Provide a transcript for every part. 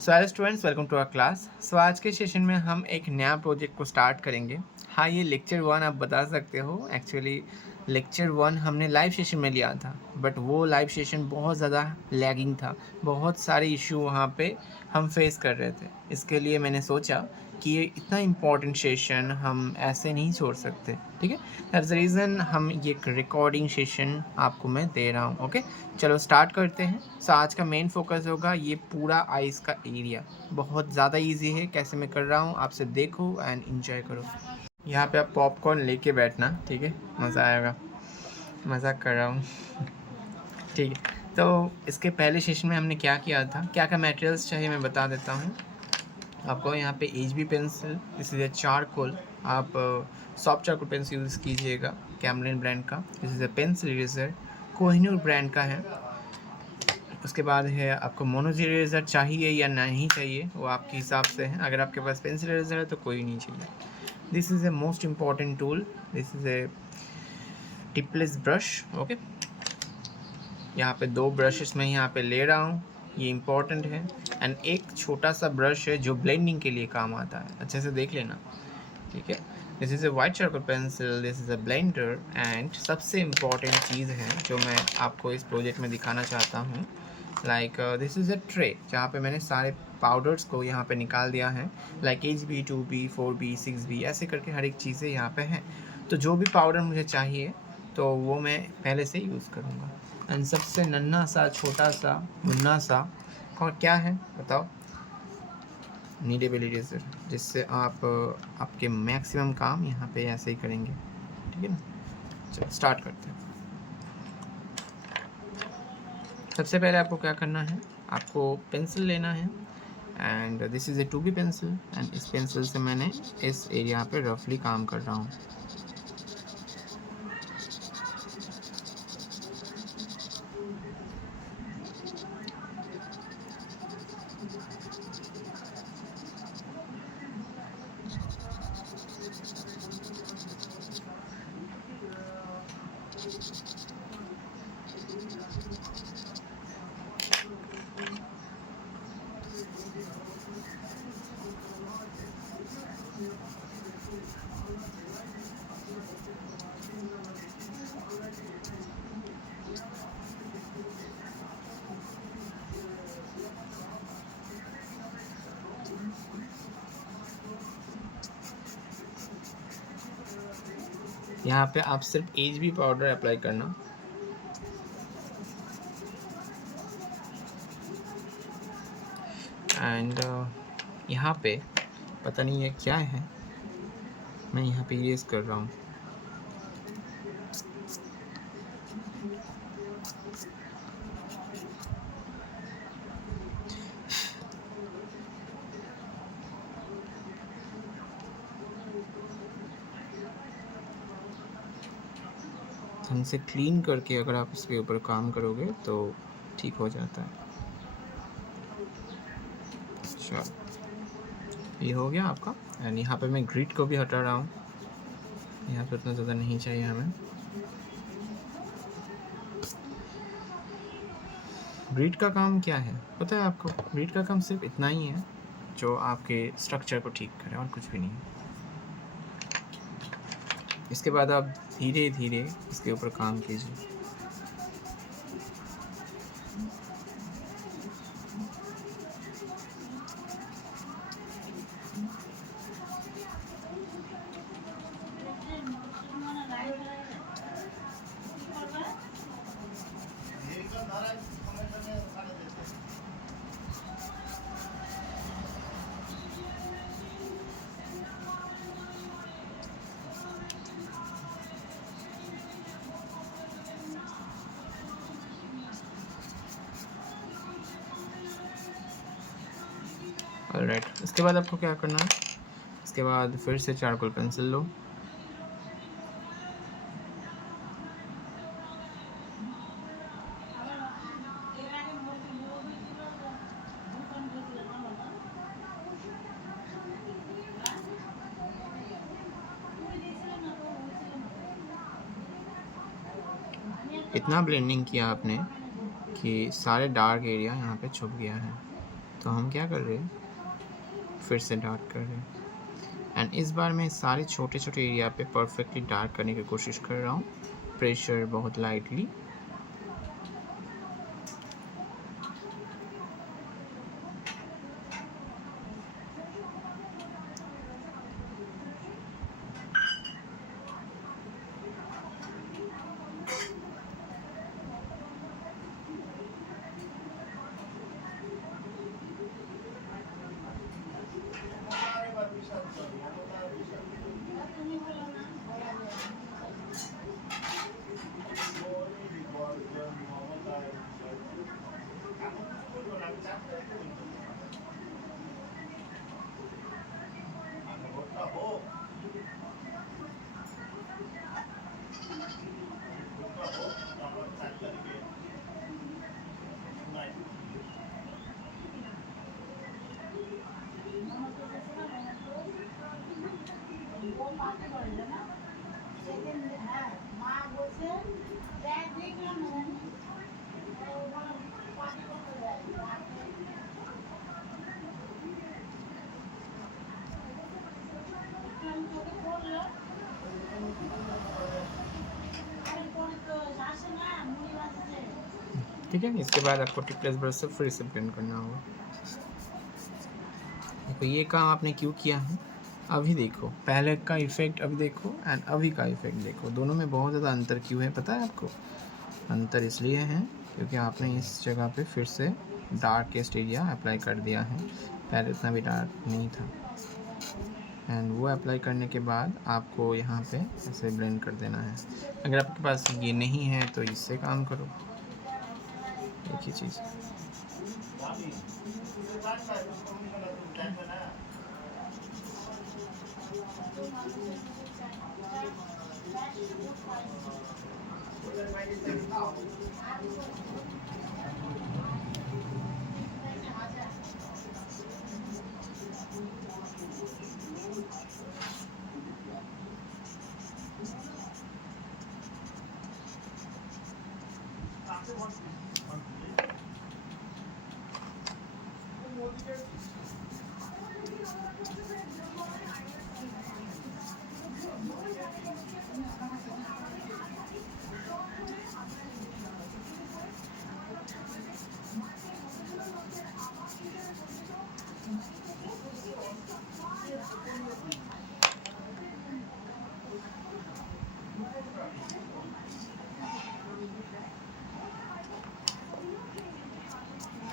So hello students, welcome to our class. So आज के session में हम एक नया प्रोजेक्ट को स्टार्ट करेंगे। हाँ, ये लेक्चर 1 आप बता सकते हो। एक्चुअली लेक्चर 1 हमने लाइव सेशन में लिया था, बट वो लाइव सेशन बहुत ज़्यादा लैगिंग था। बहुत सारे इशू वहाँ पे हम फेस कर रहे थे। इसके लिए मैंने सोचा कि ये इतना इम्पोर्टेंट सेशन हम ऐसे नहीं छोड़ सकते। ठीक है, दैट्स द रीज़न हम ये एक रिकॉर्डिंग सेशन आपको मैं दे रहा हूँ। ओके, चलो स्टार्ट करते हैं। सो आज का मेन फोकस होगा ये पूरा आइस का एरिया। बहुत ज़्यादा इजी है कैसे मैं कर रहा हूँ, आपसे देखो एंड एंजॉय करो। यहाँ पे आप पॉपकॉर्न लेके बैठना, ठीक है, मज़ा आएगा। मज़ाक कर रहा हूँ। ठीक है, तो इसके पहले सेशन में हमने क्या किया था, क्या क्या मटेरियल्स चाहिए मैं बता देता हूँ आपको। यहाँ पे HB pencil, this is A charcoal. आप सॉफ्ट चारकोल पेंसिल यूज़ कीजिएगा, कैमलिन ब्रांड का। This is A pencil eraser, Kohinoor brand का है। उसके बाद है आपको मोनो इरेज़र चाहिए या नहीं चाहिए, वो आपके हिसाब से है। अगर आपके पास पेंसिल इरेज़र है तो कोई नहीं चाहिए। This is a most important tool, this is a tipless brush. Okay, यहाँ पे 2 ब्रशेस मैं यहाँ पे ले रहा हूँ, ये इम्पॉर्टेंट है। एंड एक छोटा सा ब्रश है जो ब्लेंडिंग के लिए काम आता है, अच्छे से देख लेना। ठीक है, this is A white charcoal pencil, this is a blender. And सबसे इम्पॉर्टेंट चीज़ है जो मैं आपको इस प्रोजेक्ट में दिखाना चाहता हूँ, like this is a tray जहाँ पे मैंने सारे पाउडर्स को यहाँ पे निकाल दिया है। Like HB 2B 4B 6B ऐसे करके हर एक चीज़ें यहाँ पे हैं। तो जो भी पाउडर मुझे चाहिए तो वो मैं पहले से यूज़ करूँगा। एंड सबसे नन्हा सा, छोटा सा, मुन्ना सा और क्या है बताओ, नीडेबल इरेजर, जिससे आप आपके मैक्सिमम काम यहाँ पे ऐसे ही करेंगे। ठीक है ना, चलो स्टार्ट करते हैं। सबसे पहले आपको क्या करना है, आपको पेंसिल लेना है। And this is A 2B pencil. And इस पेंसिल से मैंने इस एरिया पे रफली काम कर रहा हूँ। यहाँ पे आप सिर्फ HB पाउडर अप्लाई करना। एंड यहाँ पे पता नहीं ये क्या है, मैं यहाँ पे इरेज कर रहा हूँ। ढंग से क्लीन करके अगर आप इसके ऊपर काम करोगे तो ठीक हो जाता है। चलो, ये हो गया आपका। एंड यहाँ पे मैं ग्रिड को भी हटा रहा हूँ, यहाँ पे उतना ज़्यादा नहीं चाहिए हमें। ग्रिड का काम क्या है पता है आपको? ग्रिड का काम सिर्फ इतना ही है जो आपके स्ट्रक्चर को ठीक करे, और कुछ भी नहीं है। इसके बाद आप धीरे धीरे इसके ऊपर काम कीजिए। ऑलराइट, इसके बाद आपको क्या करना है, इसके बाद फिर से चारकोल पेंसिल लो। इतना ब्लेंडिंग किया आपने कि सारे डार्क एरिया यहाँ पे छुप गया है। तो हम क्या कर रहे हैं, फिर से डार्क कर रहे हैं। एंड इस बार मैं सारे छोटे छोटे एरिया पे परफेक्टली डार्क करने की कोशिश कर रहा हूँ, प्रेशर बहुत लाइटली। ठीक है, इसके बाद आपको टिप प्लस ब्रश से फिर से ब्लेंड करना होगा। देखो ये काम आपने क्यों किया है, अभी देखो पहले का इफ़ेक्ट अभी देखो एंड अभी का इफ़ेक्ट देखो, दोनों में बहुत ज़्यादा अंतर क्यों है पता है आपको? अंतर इसलिए है क्योंकि आपने इस जगह पे फिर से डार्केस्ट एरिया अप्लाई कर दिया है, पहले इतना भी डार्क नहीं था। एंड वो अप्लाई करने के बाद आपको यहाँ पे ऐसे ब्लेंड कर देना है। अगर आपके पास ये नहीं है तो इससे काम करो, एक ही चीज़।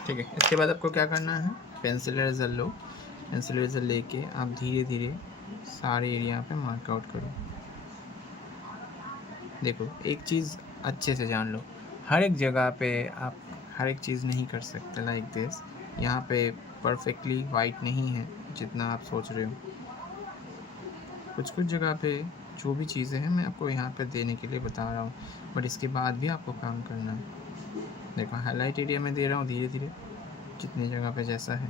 ठीक है, इसके बाद आपको क्या करना है, पेंसिल इरेजर लो, पेंसिल इरेजर लेके आप धीरे धीरे सारे एरिया पे मार्क आउट करो। देखो एक चीज़ अच्छे से जान लो, हर एक जगह पे आप हर एक चीज़ नहीं कर सकते लाइक दिस। यहाँ पे परफेक्टली वाइट नहीं है जितना आप सोच रहे हो, कुछ कुछ जगह पे जो भी चीज़ें हैं मैं आपको यहाँ पे देने के लिए बता रहा हूँ, बट इसके बाद भी आपको काम करना है। देखो हाईलाइट एरिया में दे रहा हूँ धीरे धीरे, जितनी जगह पे जैसा है।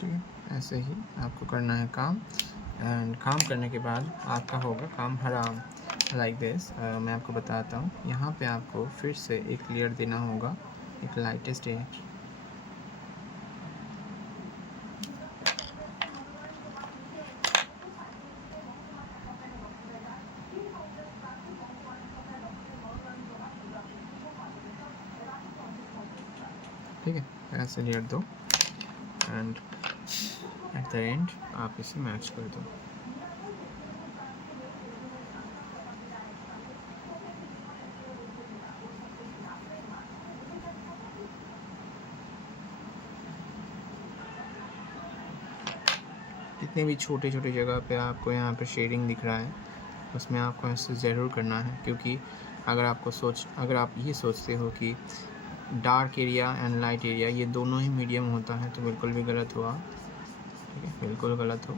ठीक है, ऐसे ही आपको करना है काम। एंड काम करने के बाद आपका होगा काम हराम लाइक दिस। मैं आपको बताता हूँ, यहाँ पे आपको फिर से एक लेयर देना होगा, एक लाइटेस्ट है। ठीक है, ऐसे लेयर दो एंड एट द एंड आप इसे मैच कर दो। जितने भी छोटे छोटे जगह पे आपको यहाँ पे शेडिंग दिख रहा है उसमें आपको ऐसे ज़रूर करना है, क्योंकि अगर आप ये सोचते हो कि dark area and light area ये दोनों ही मीडियम होता है तो बिल्कुल भी गलत हुआ। ठीक है, बिल्कुल गलत हो।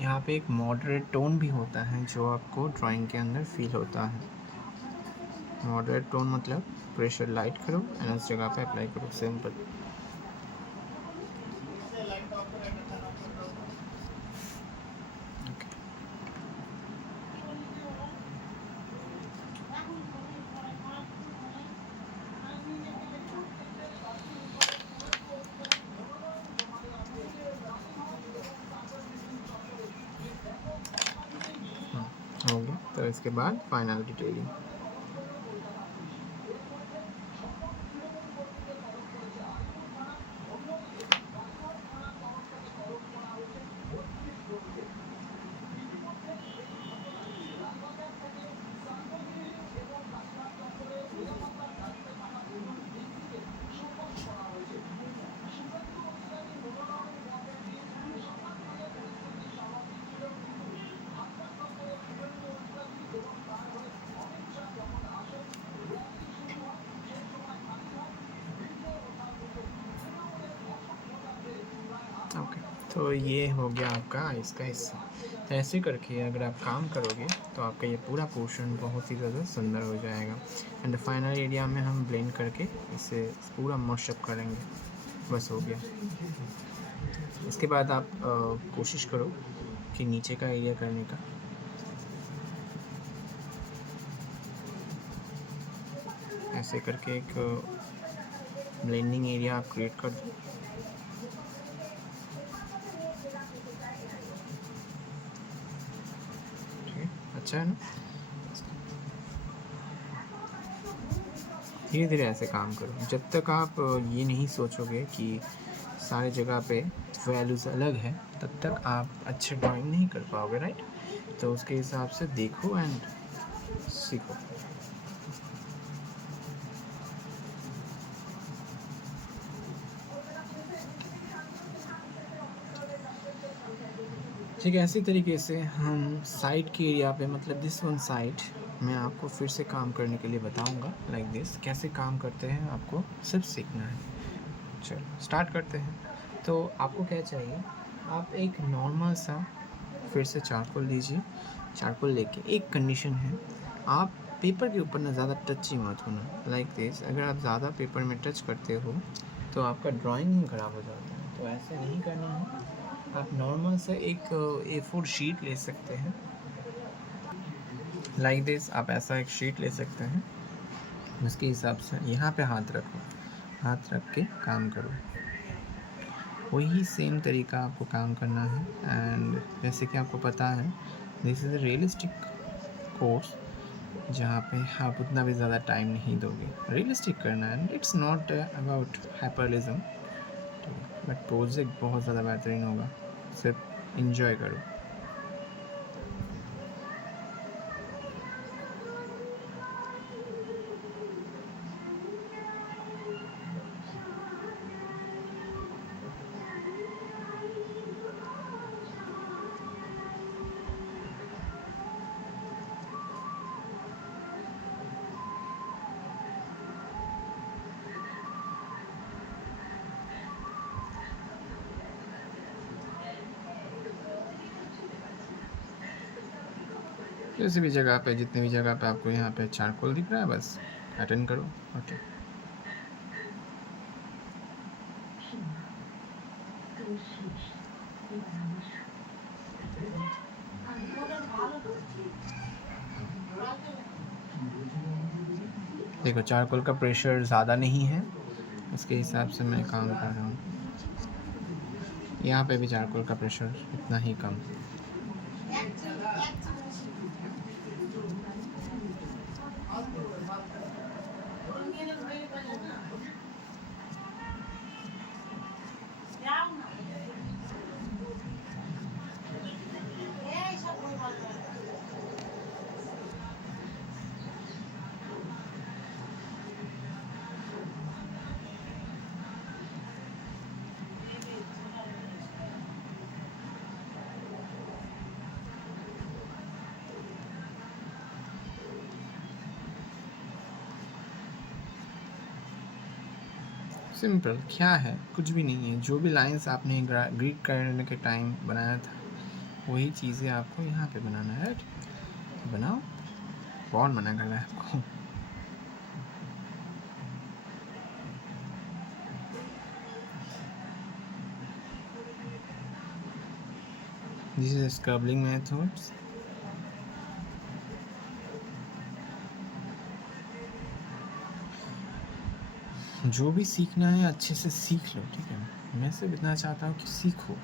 यहाँ पे एक मॉडरेट टोन भी होता है जो आपको ड्राइंग के अंदर फील होता है। मॉडरेट टोन मतलब प्रेशर लाइट करो एंड उस जगह पे अप्लाई करो, सिंपल। हो गया। तो इसके बाद फाइनल डिटेलिंग। ओके, तो ये हो गया आपका इसका हिस्सा। तो ऐसे करके अगर आप काम करोगे तो आपका ये पूरा पोर्शन बहुत ही ज़्यादा सुंदर हो जाएगा। एंड फाइनल एरिया में हम ब्लेंड करके इसे पूरा मशअप करेंगे, बस हो गया। इसके बाद आप कोशिश करो कि नीचे का एरिया करने का। ऐसे करके एक ब्लेंडिंग एरिया आप क्रिएट कर दो। ठीक है, अच्छा है ना। धीरे धीरे ऐसे काम करो जब तक आप ये नहीं सोचोगे कि सारे जगह पे वैल्यूज़ अलग है, तब तक आप अच्छे ड्राइंग नहीं कर पाओगे, राइट। तो उसके हिसाब से देखो एंड सीखो। ठीक है, इसी तरीके से हम साइड के एरिया पे मतलब दिस वन साइड मैं आपको फिर से काम करने के लिए बताऊंगा। लाइक दिस कैसे काम करते हैं आपको सिर्फ सीखना है। चलो स्टार्ट करते हैं। तो आपको क्या चाहिए, आप एक नॉर्मल सा फिर से चारकोल लीजिए। चारकोल लेके एक कंडीशन है, आप पेपर के ऊपर ना ज़्यादा टच ही मत होना। लाइक दिस, अगर आप ज़्यादा पेपर में टच करते हो तो आपका ड्राइंग ही ख़राब हो जाता है। तो ऐसे नहीं करना है। आप नॉर्मल से एक A4 शीट ले सकते हैं। लाइक दिस, आप ऐसा एक शीट ले सकते हैं। उसके हिसाब से यहाँ पे हाथ रखो, हाथ रख के काम करो। वही सेम तरीका आपको काम करना है। एंड जैसे कि आपको पता है this is a realistic course, जहाँ पे आप उतना भी ज़्यादा टाइम नहीं दोगे। रियलिस्टिक करना है, it's not about hyperrealism, but project बहुत ज़्यादा बेहतरीन होगा। सिर्फ इंजॉय करो। किसी भी जगह पे, जितनी भी जगह पे आपको यहाँ पे चारकोल दिख रहा है, बस अटेंड करो। ओके, देखो चारकोल का प्रेशर ज़्यादा नहीं है, उसके हिसाब से मैं काम कर रहा हूँ। यहाँ पे भी चारकोल का प्रेशर इतना ही कम। सिंपल क्या है, कुछ भी नहीं है। जो भी लाइंस आपने ग्रीड करने के टाइम बनाया था, वही चीज़ें आपको यहाँ पे बनाना है, राइट। बनाओ, कौन मना कर रहा है आपको। This is scumbling methods. जो भी सीखना है अच्छे से सीख लो, ठीक है। मैं सिर्फ इतना चाहता हूँ कि सीखो।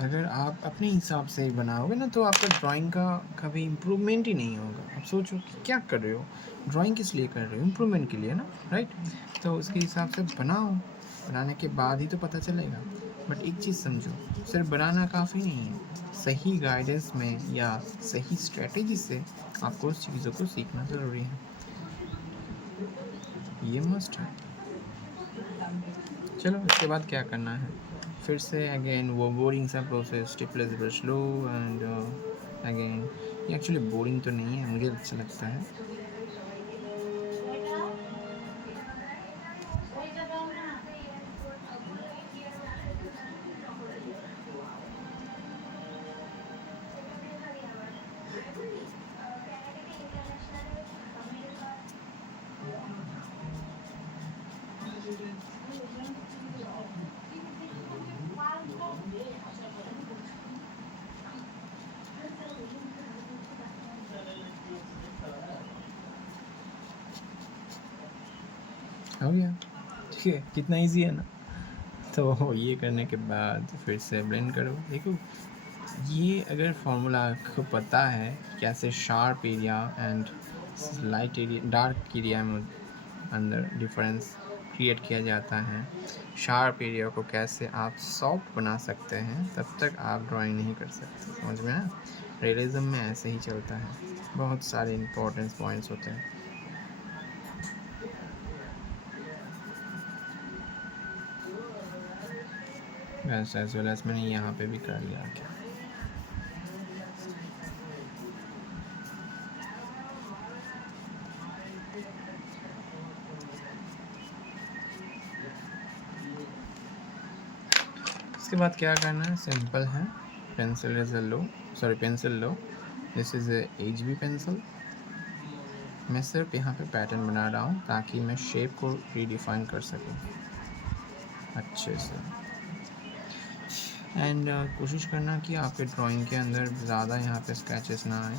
अगर आप अपने हिसाब से बनाओगे ना तो आपका ड्राइंग का कभी इम्प्रूवमेंट ही नहीं होगा। आप सोचो कि क्या कर रहे हो, ड्राइंग किस लिए कर रहे हो, इम्प्रूवमेंट के लिए ना, राइट। तो उसके हिसाब से बनाओ, बनाने के बाद ही तो पता चलेगा। बट एक चीज़ समझो, सिर्फ बनाना काफ़ी नहीं है, सही गाइडेंस में या सही स्ट्रेटेजी से आपको उस चीज़ों को सीखना ज़रूरी है, ये मस्ट है। चलो इसके बाद क्या करना है, फिर से अगेन वो बोरिंग सा प्रोसेस, टिपलेस ब्रश लो एंड अगेन। ये एक्चुअली बोरिंग तो नहीं है, मुझे अच्छा लगता है। हो गया, ठीक है, कितना इजी है ना। तो ये करने के बाद फिर से ब्लेंड करो। देखो ये अगर फॉर्मूला आपको पता है कैसे sharp area and light area, dark area में अंदर डिफरेंस क्रिएट किया जाता है, शार्प एरिया को कैसे आप सॉफ्ट बना सकते हैं, तब तक आप ड्राइंग नहीं कर सकते। समझ में आया? रियलिज्म में ऐसे ही चलता है, बहुत सारे इंपॉर्टेंट पॉइंट्स होते हैं। बस एज वेल एज मैंने यहाँ पे भी कर लिया। क्या इसके बाद क्या करना है, सिंपल है। Pencil is low, sorry pencil low, this is HB pencil. मैं सिर्फ यहाँ पे पैटर्न बना रहा हूँ ताकि मैं शेप को रीडिफाइन कर सकूँ अच्छे से। एंड कोशिश करना कि आपके ड्राइंग के अंदर ज़्यादा यहाँ पे स्केचेस ना आए।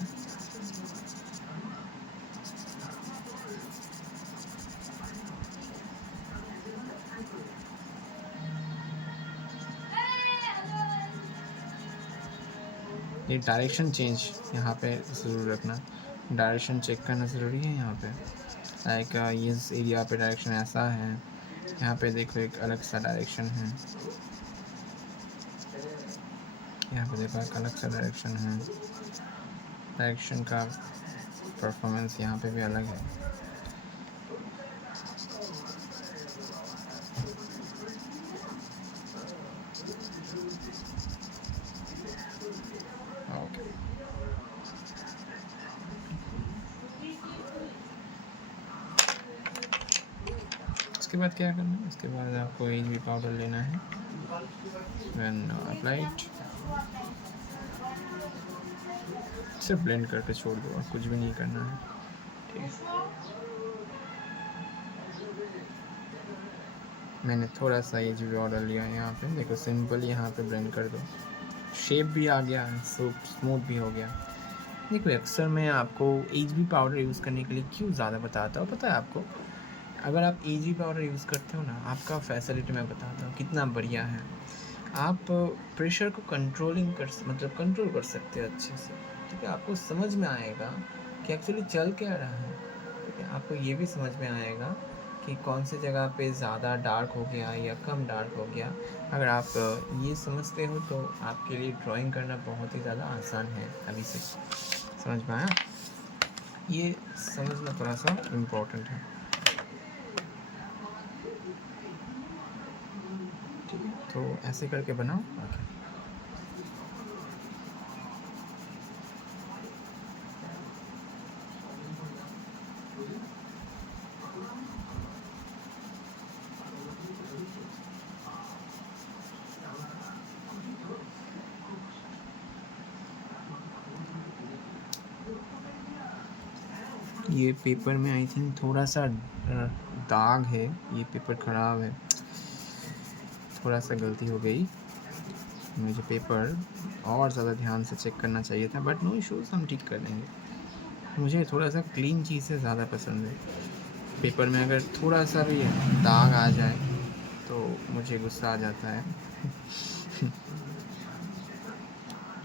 ये डायरेक्शन चेंज यहाँ पे ज़रूर रखना, डायरेक्शन चेक करना ज़रूरी है यहाँ पे। लाइक इस एरिया पे डायरेक्शन ऐसा है, यहाँ पे देखो एक अलग सा डायरेक्शन है, यहाँ पे देखो एक अलग सा डायरेक्शन है। डायरेक्शन का परफॉर्मेंस यहाँ पे भी अलग है। ओके, इसके बाद क्या करना है, इसके बाद आपको HB पाउडर लेना है, देन अप्लाइड, सिर्फ ब्लेंड करके छोड़ दो और कुछ भी नहीं करना है, ठीक है। मैंने थोड़ा सा HB पाउडर लिया है यहाँ पे, देखो सिंपल यहाँ पे ब्लेंड कर दो, शेप भी आ गया, स्मूथ भी हो गया। देखो अक्सर मैं आपको HB पाउडर यूज़ करने के लिए क्यों ज़्यादा बताता हूँ, पता है आपको? अगर आप HB पाउडर यूज़ करते हो ना, आपका फैसिलिटी मैं बताता हूँ कितना बढ़िया है। आप प्रेशर को मतलब कंट्रोल कर सकते हो अच्छे से, ठीक है। आपको समझ में आएगा कि एक्चुअली चल क्या रहा है, ठीक है। आपको ये भी समझ में आएगा कि कौन सी जगह पे ज़्यादा डार्क हो गया या कम डार्क हो गया। अगर आप ये समझते हो तो आपके लिए ड्राइंग करना बहुत ही ज़्यादा आसान है अभी से। समझ में आया? ये समझना थोड़ा सा इम्पोर्टेंट है, ठीक है। तो ऐसे करके बनाओ। ओके, ये पेपर में आई थिंक थोड़ा सा दाग है, ये पेपर ख़राब है, थोड़ा सा गलती हो गई। मुझे पेपर और ज़्यादा ध्यान से चेक करना चाहिए था, बट नो इश्यूज़, हम ठीक कर लेंगे। मुझे थोड़ा सा क्लीन चीज़ें ज़्यादा पसंद है। पेपर में अगर थोड़ा सा भी दाग आ जाए तो मुझे गुस्सा आ जाता है।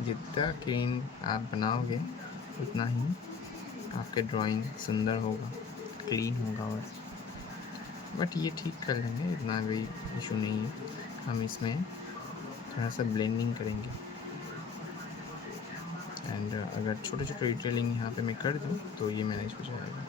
जितना क्लीन आप बनाओगे उतना ही आपके ड्राइंग सुंदर होगा, क्लीन होगा। और बट ये ठीक कर लेंगे, इतना कोई इशू नहीं है। हम इसमें थोड़ा सा ब्लेंडिंग करेंगे, एंड अगर छोटे छोटे डिटेलिंग यहाँ पे मैं कर दूँ तो ये मैनेज हो जाएगा।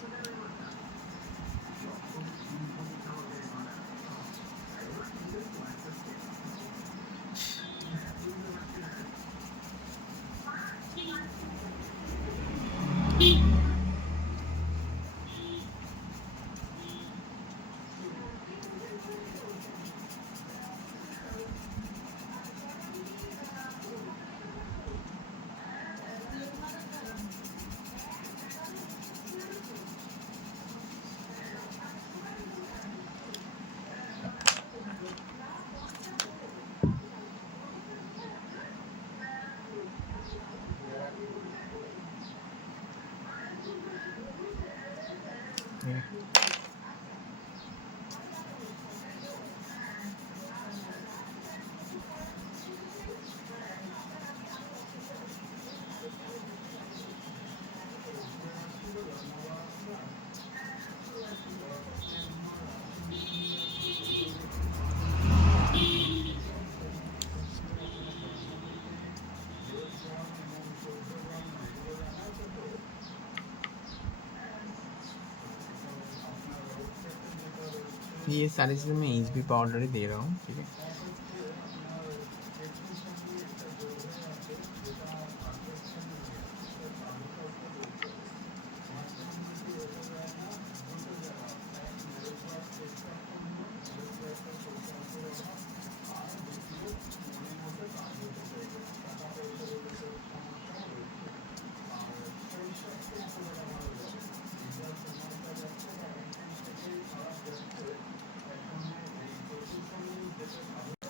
ये सारी चीज़ें मैं ईच भी पाउडर ही दे रहा हूँ, ठीक है।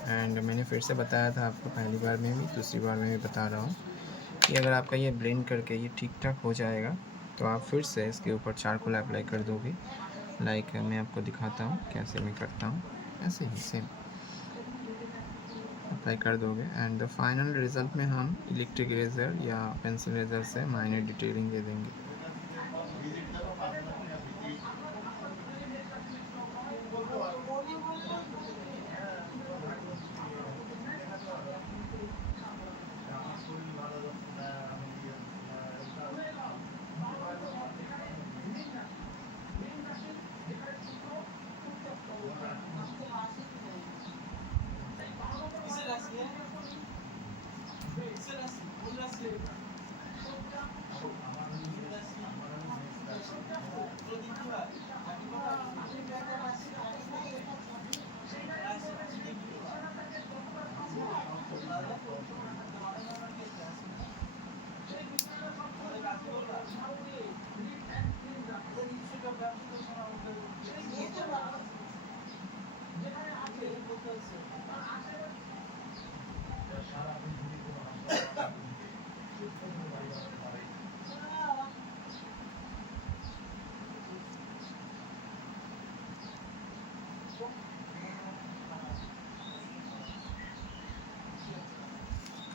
एंड मैंने फिर से बताया था आपको, पहली बार में भी दूसरी बार में भी बता रहा हूँ कि अगर आपका ये ब्लेंड करके ये ठीक ठाक हो जाएगा तो आप फिर से इसके ऊपर चारकोल अप्लाई कर दोगे। लाइक मैं आपको दिखाता हूँ कैसे मैं करता हूँ, ऐसे ही सेम अप्लाई कर दोगे। एंड द फाइनल रिजल्ट में हम इलेक्ट्रिक इरेजर या पेंसिल इरेजर से माइनर डिटेलिंग दे देंगे।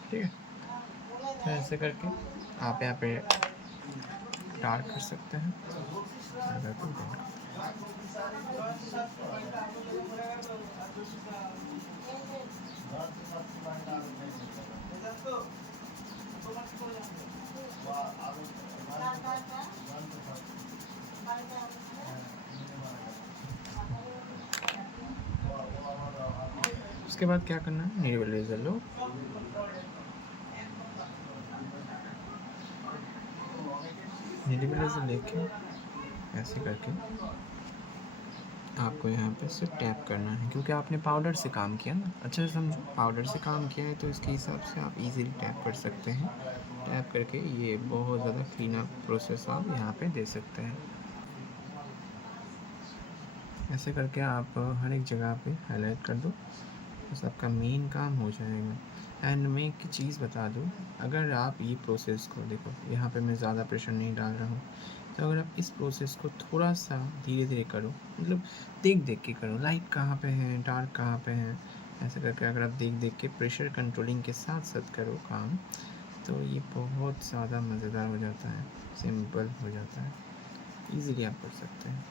ठीक है, तो ऐसे करके आप यहाँ पे डार्क कर सकते हैं। उसके बाद क्या करना है, नीडल इरेजर लो, नीडल इरेजर लेके ऐसे करके आपको यहाँ पे सिर्फ टैप करना है, क्योंकि आपने पाउडर से काम किया ना, अच्छे से समझो, पाउडर से काम किया है तो इसके हिसाब से आप इजीली टैप कर सकते हैं। टैप करके ये बहुत ज़्यादा क्लीन अप प्रोसेस आप यहाँ पे दे सकते हैं। ऐसे करके आप हर एक जगह पे हाईलाइट कर दो, बस आपका मेन काम हो जाएगा। एंड मैं एक चीज़ बता दूँ, अगर आप ये प्रोसेस को देखो, यहाँ पे मैं ज़्यादा प्रेशर नहीं डाल रहा हूँ, तो अगर आप इस प्रोसेस को थोड़ा सा धीरे धीरे करो, मतलब देख देख के करो, लाइट कहाँ पे है, डार्क कहाँ पे है, ऐसे करके अगर आप देख देख के प्रेशर कंट्रोलिंग के साथ साथ करो काम, तो ये बहुत ज़्यादा मज़ेदार हो जाता है, सिंपल हो जाता है, ईज़िली आप कर सकते हैं।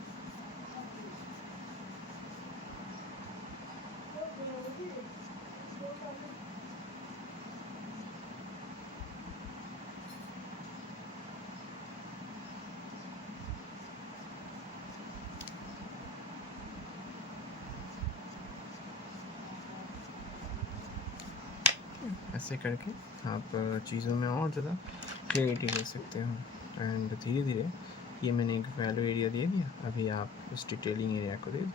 ऐसे करके आप चीज़ों में और ज़्यादा क्लियरिटी ले सकते हो। एंड धीरे धीरे ये मैंने एक वैल्यू एरिया दे दिया, अभी आप उस डिटेलिंग एरिया को दे दो।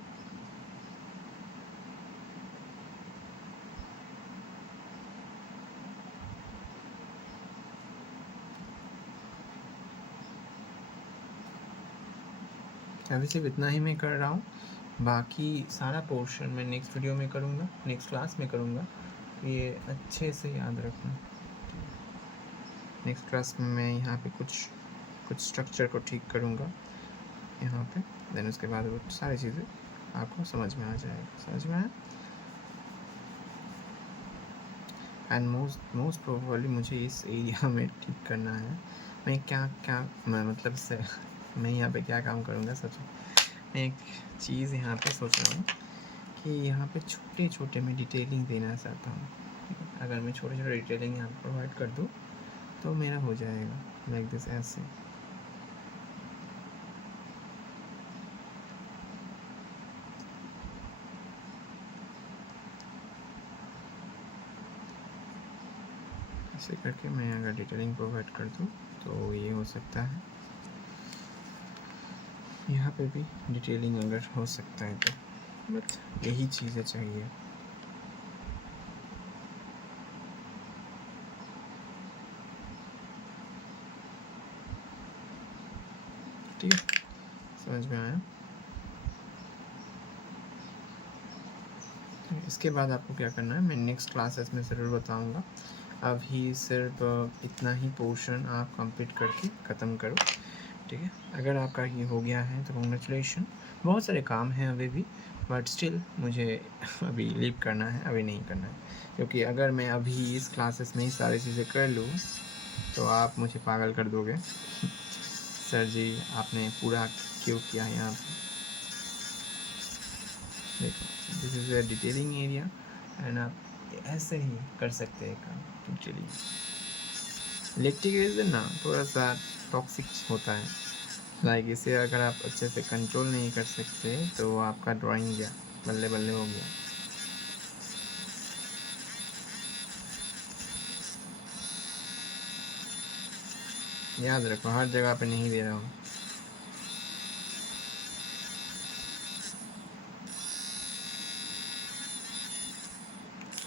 अभी सिर्फ इतना ही मैं कर रहा हूँ, बाकी सारा पोर्शन मैं नेक्स्ट वीडियो में करूँगा, नेक्स्ट क्लास में करूँगा। ये अच्छे से याद रखना। नेक्स्ट क्लास में मैं यहाँ पे कुछ स्ट्रक्चर को ठीक करूँगा यहाँ पे, देन उसके बाद वो सारी चीज़ें आपको समझ में आ जाएगा। समझ में आया? एंड मोस्ट प्रोबेबली मुझे इस एरिया में ठीक करना है। मैं मतलब से मैं यहाँ पे क्या काम करूँगा, सच मैं एक चीज़ यहाँ पे सोच रहा हूँ कि यहाँ पे छोटे छोटे मैं डिटेलिंग देना चाहता हूँ। अगर मैं छोटे छोटे डिटेलिंग यहाँ प्रोवाइड कर दूँ तो मेरा हो जाएगा लाइक दिस, ऐसे। ऐसे करके मैं अगर डिटेलिंग प्रोवाइड कर दूँ तो ये हो सकता है। यहाँ पे भी डिटेलिंग अगर हो सकता है तो, बट यही चीज़ें चाहिए। ठीक है, समझ में आया? इसके बाद आपको क्या करना है मैं नेक्स्ट क्लासेस में ज़रूर बताऊंगा। अभी सिर्फ इतना ही पोर्शन आप कंप्लीट करके ख़त्म करो। ठीक है, अगर आपका ये हो गया है तो कॉन्ग्रेचुलेशन। बहुत सारे काम हैं अभी भी, बट स्टिल मुझे अभी लीव करना है, अभी नहीं करना है, क्योंकि अगर मैं अभी इस क्लासेस में ही सारी चीज़ें कर लूँ तो आप मुझे पागल कर दोगे। सर जी आपने पूरा क्यों किया है यहाँ पर? देखो, this is a detailing area and आप ऐसे ही कर सकते हैं काम। चलिए, इलेक्ट्रिक एरिया ना थोड़ा सा टॉक्सिक होता है, लाइक इसे अगर आप अच्छे से कंट्रोल नहीं कर सकते तो आपका ड्राइंग गया, बल्ले बल्ले हो गया। याद रखो, हर जगह पे नहीं दे रहा हूँ।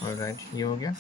ऑलराइट, ये हो गया।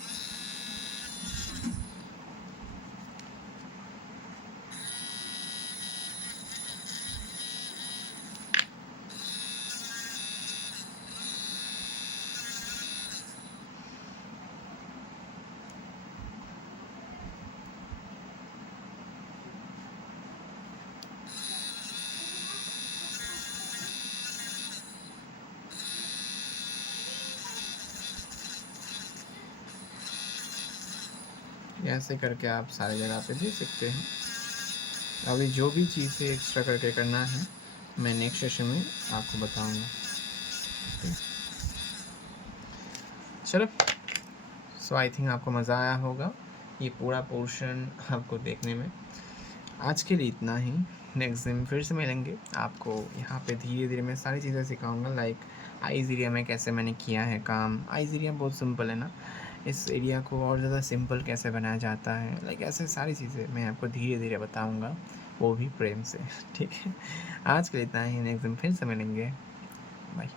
ऐसे करके आप सारी जगह पे दे सकते हैं। अभी जो भी चीज़ें एक्स्ट्रा करके करना है मैं नेक्स्ट सेशन में आपको बताऊंगा। चलो, सो आई थिंक आपको मज़ा आया होगा ये पूरा पोर्शन आपको देखने में। आज के लिए इतना ही, नेक्स्ट दिन फिर से मिलेंगे। आपको यहाँ पे धीरे धीरे मैं सारी चीज़ें सिखाऊंगा, लाइक आइज़ एरिया में कैसे मैंने किया है काम। आइज़ एरिया बहुत सिंपल है ना, इस एरिया को और ज़्यादा सिंपल कैसे बनाया जाता है, लाइक ऐसे सारी चीज़ें मैं आपको धीरे धीरे बताऊँगा, वो भी प्रेम से। ठीक है, आज के लिए इतना ही, नेक्स्ट दिन फिर से मिलेंगे। बाय।